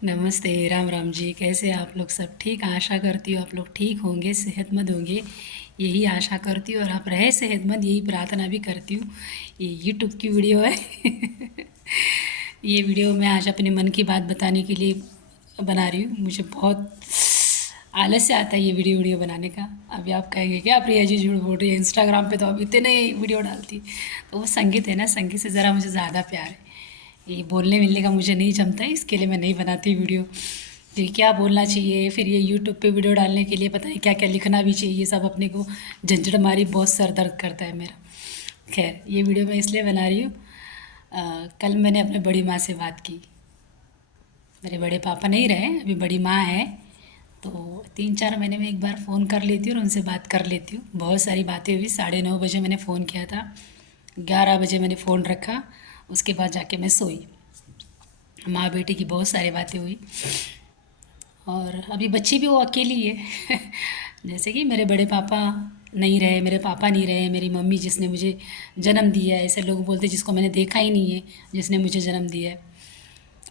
नमस्ते, राम राम जी। कैसे आप लोग? सब ठीक? आशा करती हूँ आप लोग ठीक होंगे, सेहतमंद होंगे। यही आशा करती हूँ और आप रहे सेहतमंद, यही प्रार्थना भी करती हूँ। ये यूट्यूब की वीडियो है। ये वीडियो मैं आज अपने मन की बात बताने के लिए बना रही हूँ। मुझे बहुत आलस्य आता है ये वीडियो बनाने का। अभी आप कहेंगे क्या प्रिया जी झूठ बोल रही है, इंस्टाग्राम पे तो अब इतने वीडियो डालती। तो वो संगीत है ना, संगीत से ज़रा मुझे ज़्यादा प्यार है। ये बोलने मिलने का मुझे नहीं जमता है, इसके लिए मैं नहीं बनाती वीडियो कि क्या बोलना चाहिए। फिर ये यूट्यूब पे वीडियो डालने के लिए पता नहीं क्या क्या लिखना भी चाहिए, सब अपने को झंझट मारी, बहुत सर दर्द करता है मेरा। खैर, ये वीडियो मैं इसलिए बना रही हूँ। कल मैंने अपने बड़ी माँ से बात की। मेरे बड़े पापा नहीं रहे, अभी बड़ी माँ है। तो 3-4 महीने में एक बार फ़ोन कर लेती हूँ और उनसे बात कर लेती हूँ। बहुत सारी बातें हुई। 9:30 बजे मैंने फ़ोन किया था, 11 बजे मैंने फ़ोन रखा, उसके बाद जाके मैं सोई। माँ बेटी की बहुत सारी बातें हुई। और अभी बच्ची भी वो अकेली है। जैसे कि मेरे बड़े पापा नहीं रहे, मेरे पापा नहीं रहे, मेरी मम्मी जिसने मुझे जन्म दिया है, ऐसे लोग बोलते हैं जिसको मैंने देखा ही नहीं है, जिसने मुझे जन्म दिया है।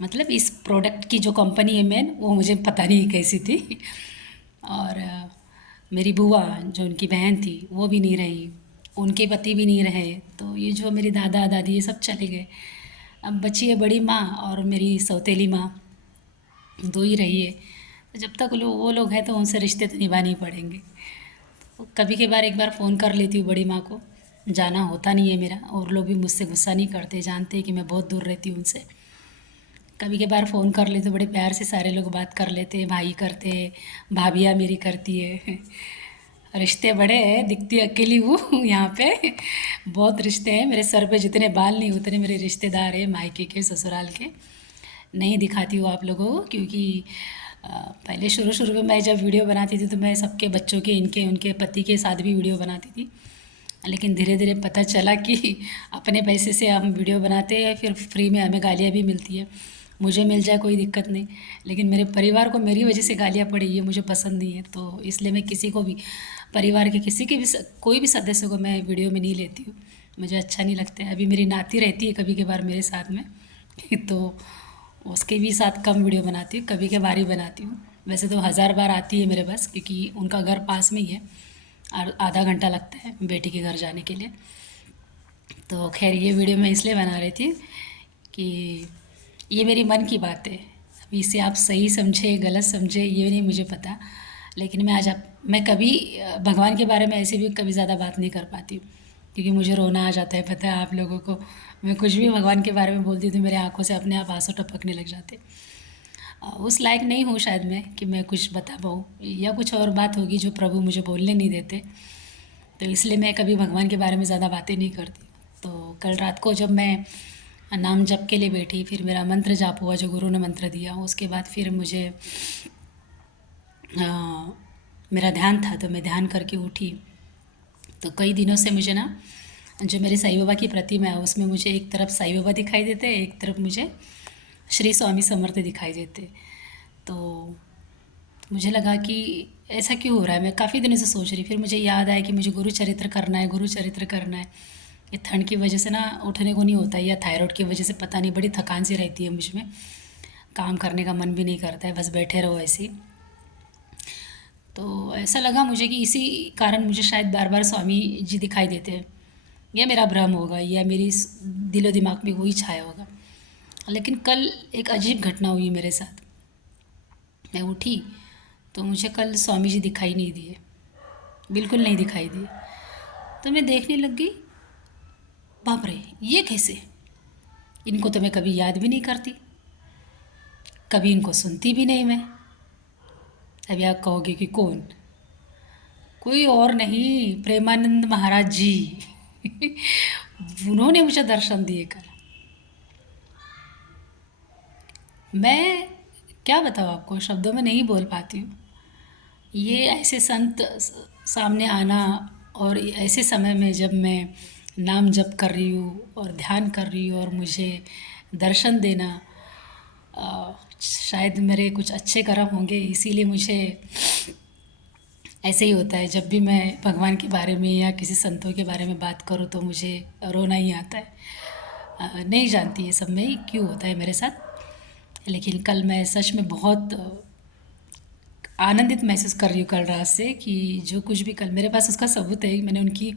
मतलब इस प्रोडक्ट की जो कंपनी है मेन, वो मुझे पता नहीं कैसी थी। और मेरी बुआ जो उनकी बहन थी वो भी नहीं रही, उनके पति भी नहीं रहे। तो ये जो मेरे दादा दादी ये सब चले गए। अब बची है बड़ी माँ और मेरी सौतेली माँ, दो ही रही है। तो जब तक वो लोग हैं तो उनसे रिश्ते तो निभाने ही पड़ेंगे। तो कभी के बार एक बार फ़ोन कर लेती हूँ बड़ी माँ को। जाना होता नहीं है मेरा, और लोग भी मुझसे गुस्सा नहीं करते, जानते हैं कि मैं बहुत दूर रहती हूँ उनसे। कभी के बार फ़ोन कर लेते, बड़े प्यार से सारे लोग बात कर लेते हैं, भाई करते हैं, भाभियाँ मेरी करती है। रिश्ते बड़े हैं, दिखती अकेली हूँ यहाँ पे। बहुत रिश्ते हैं मेरे सर पे, जितने बाल नहीं उतने मेरे रिश्तेदार हैं, मायके के ससुराल के। नहीं दिखाती हूँ आप लोगों को, क्योंकि पहले शुरू शुरू में मैं जब वीडियो बनाती थी तो मैं सबके बच्चों के, इनके उनके पति के साथ भी वीडियो बनाती थी। लेकिन धीरे धीरे पता चला कि अपने पैसे से हम वीडियो बनाते हैं, फिर फ्री में हमें गालियाँ भी मिलती है। मुझे मिल जाए कोई दिक्कत नहीं, लेकिन मेरे परिवार को मेरी वजह से गालियाँ पड़ी, ये मुझे पसंद नहीं है। तो इसलिए मैं किसी को भी, परिवार के किसी के भी कोई भी सदस्य को मैं वीडियो में नहीं लेती हूँ। मुझे अच्छा नहीं लगता है। अभी मेरी नाती रहती है कभी कभार मेरे साथ में। तो उसके भी साथ कम वीडियो बनाती हूँ, कभी कभार ही बनाती हूँ। वैसे तो 1000 बार आती है मेरे पास, क्योंकि उनका घर पास में ही है और आधा घंटा लगता है बेटी के घर जाने के लिए। तो खैर, ये वीडियो मैं इसलिए बना रही थी कि ये मेरी मन की बात है। अब इसे आप सही समझे गलत समझे ये नहीं मुझे पता, लेकिन मैं कभी भगवान के बारे में ऐसे भी कभी ज़्यादा बात नहीं कर पाती हूँ, क्योंकि मुझे रोना आ जाता है, पता है आप लोगों को। मैं कुछ भी भगवान के बारे में बोलती हूँ तो मेरे आंखों से अपने आप आंसू टपकने लग जाते। उस लायक नहीं हूँ शायद मैं कि मैं कुछ बता पाऊँ, या कुछ और बात होगी जो प्रभु मुझे बोलने नहीं देते। तो इसलिए मैं कभी भगवान के बारे में ज़्यादा बातें नहीं करती। तो कल रात को जब मैं नाम जप के लिए बैठी, फिर मेरा मंत्र जाप हुआ जो गुरु ने मंत्र दिया, उसके बाद फिर मुझे मेरा ध्यान था तो मैं ध्यान करके उठी। तो कई दिनों से मुझे ना, जो मेरे साईं बाबा की प्रतिमा है उसमें मुझे एक तरफ साईं बाबा दिखाई देते, एक तरफ मुझे श्री स्वामी समर्थ दिखाई देते। तो मुझे लगा कि ऐसा क्यों हो रहा है, मैं काफ़ी दिनों से सोच रही। फिर मुझे याद आया कि मुझे गुरु चरित्र करना है, गुरु चरित्र करना है। ये ठंड की वजह से ना उठने को नहीं होता है, या थायराइड की वजह से पता नहीं, बड़ी थकान सी रहती है मुझ में, काम करने का मन भी नहीं करता है, बस बैठे रहो ऐसे ही। तो ऐसा लगा मुझे कि इसी कारण मुझे शायद बार बार स्वामी जी दिखाई देते हैं, या मेरा भ्रम होगा, या मेरी दिलो दिमाग में वही छाया होगा। लेकिन कल एक अजीब घटना हुई मेरे साथ। मैं उठी तो मुझे कल स्वामी जी दिखाई नहीं दिए, बिल्कुल नहीं दिखाई दिए। तो मैं देखने लग गई, बाप रे ये कैसे, इनको तो मैं कभी याद भी नहीं करती, कभी इनको सुनती भी नहीं मैं। अभी आप कहोगे कि कौन? कोई और नहीं, प्रेमानंद महाराज जी। उन्होंने मुझे दर्शन दिए कल। मैं क्या बताऊँ आपको, शब्दों में नहीं बोल पाती हूँ। ये ऐसे संत सामने आना, और ऐसे समय में जब मैं नाम जप कर रही हूँ और ध्यान कर रही हूँ और मुझे दर्शन देना, शायद मेरे कुछ अच्छे कर्म होंगे, इसीलिए मुझे ऐसे ही होता है। जब भी मैं भगवान के बारे में या किसी संतों के बारे में बात करूँ तो मुझे रोना ही आता है। नहीं जानती ये सब में क्यों होता है मेरे साथ, लेकिन कल मैं सच में बहुत आनंदित महसूस कर रही हूँ कल रात से कि जो कुछ भी कल मेरे पास उसका सबूत है, मैंने उनकी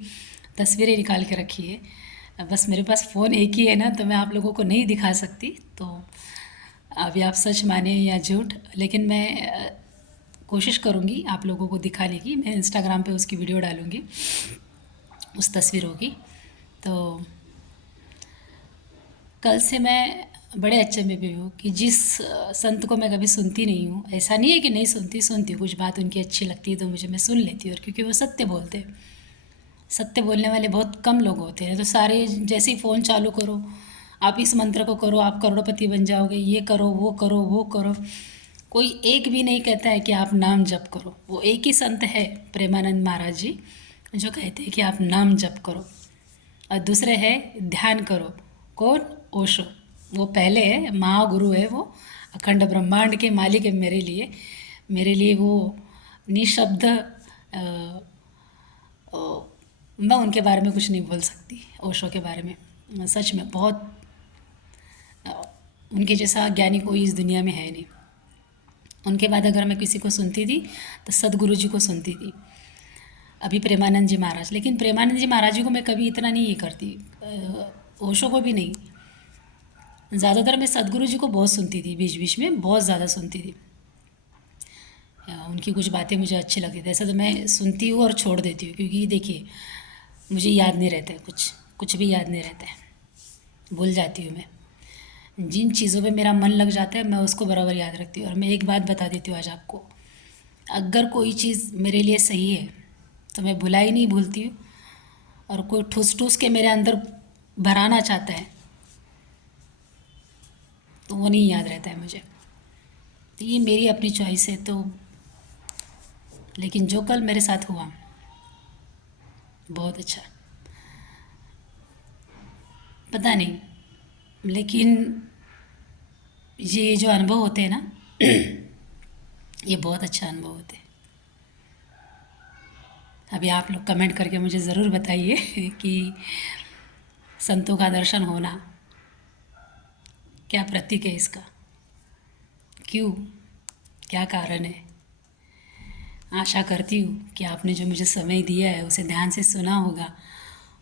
तस्वीरें निकाल के रखी है। बस मेरे पास फ़ोन एक ही है ना, तो मैं आप लोगों को नहीं दिखा सकती। तो अभी आप सच माने या झूठ, लेकिन मैं कोशिश करूँगी आप लोगों को दिखाने की। मैं इंस्टाग्राम पे उसकी वीडियो डालूँगी, उस तस्वीरों की। तो कल से मैं बड़े अच्छे में भी हूँ कि जिस संत को मैं कभी सुनती नहीं हूँ, ऐसा नहीं है कि नहीं सुनती, सुनती हूँ। कुछ बात उनकी अच्छी लगती है तो मुझे मैं सुन लेती हूँ, और क्योंकि वो सत्य बोलते हैं। सत्य बोलने वाले बहुत कम लोग होते हैं। तो सारे जैसे ही फ़ोन चालू करो, आप इस मंत्र को करो, आप करोड़पति बन जाओगे, ये करो, वो करो, वो करो, कोई एक भी नहीं कहता है कि आप नाम जप करो। वो एक ही संत है, प्रेमानंद महाराज जी, जो कहते हैं कि आप नाम जप करो। और दूसरे है ध्यान करो। कौन? ओशो। वो पहले है, महागुरु है वो, अखंड ब्रह्मांड के मालिक है मेरे लिए वो निशब्द। मैं उनके बारे में कुछ नहीं बोल सकती, ओशो के बारे में। सच में बहुत उनके जैसा ज्ञानी कोई इस दुनिया में है नहीं। उनके बाद अगर मैं किसी को सुनती थी तो सदगुरु जी को सुनती थी, अभी प्रेमानंद जी महाराज। लेकिन प्रेमानंद जी महाराज जी को मैं कभी इतना नहीं ये करती, ओशो को भी नहीं। ज़्यादातर मैं सदगुरु जी को बहुत सुनती थी, बीच बीच में बहुत ज़्यादा सुनती थी। उनकी कुछ बातें मुझे अच्छी लगती थी। ऐसा तो मैं सुनती हूँ और छोड़ देती हूँ, क्योंकि देखिए मुझे याद नहीं रहता है, कुछ कुछ भी याद नहीं रहता है, भूल जाती हूँ मैं। जिन चीज़ों पे मेरा मन लग जाता है मैं उसको बराबर याद रखती हूँ। और मैं एक बात बता देती हूँ आज आपको, अगर कोई चीज़ मेरे लिए सही है तो मैं भुलाई नहीं भूलती हूँ, और कोई ठूस ठूस के मेरे अंदर भराना चाहता है तो वो नहीं याद रहता है मुझे। तो ये मेरी अपनी चॉइस है। तो लेकिन जो कल मेरे साथ हुआ बहुत अच्छा, पता नहीं, लेकिन ये जो अनुभव होते हैं ना ये बहुत अच्छा अनुभव होते हैं। अभी आप लोग कमेंट करके मुझे ज़रूर बताइए कि संतों का दर्शन होना क्या प्रतीक है इसका, क्यों, क्या कारण है। आशा करती हूँ कि आपने जो मुझे समय दिया है उसे ध्यान से सुना होगा,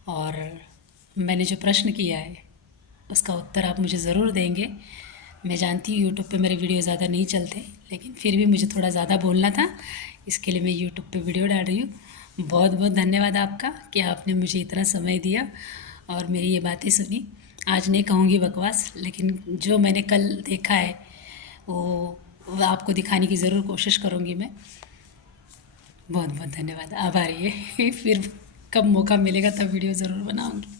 और मैंने जो प्रश्न किया है उसका उत्तर आप मुझे ज़रूर देंगे। मैं जानती हूँ यूट्यूब पे मेरे वीडियो ज़्यादा नहीं चलते, लेकिन फिर भी मुझे थोड़ा ज़्यादा बोलना था, इसके लिए मैं यूट्यूब पे वीडियो डाल रही हूँ। बहुत बहुत धन्यवाद आपका कि आपने मुझे इतना समय दिया और मेरी ये बातें सुनी। आज नहीं कहूँगी बकवास, लेकिन जो मैंने कल देखा है वो आपको दिखाने की ज़रूर कोशिश करूँगी मैं। बहुत बहुत धन्यवाद, आभारी है फिर कब मौका मिलेगा तब वीडियो ज़रूर बनाऊँगी।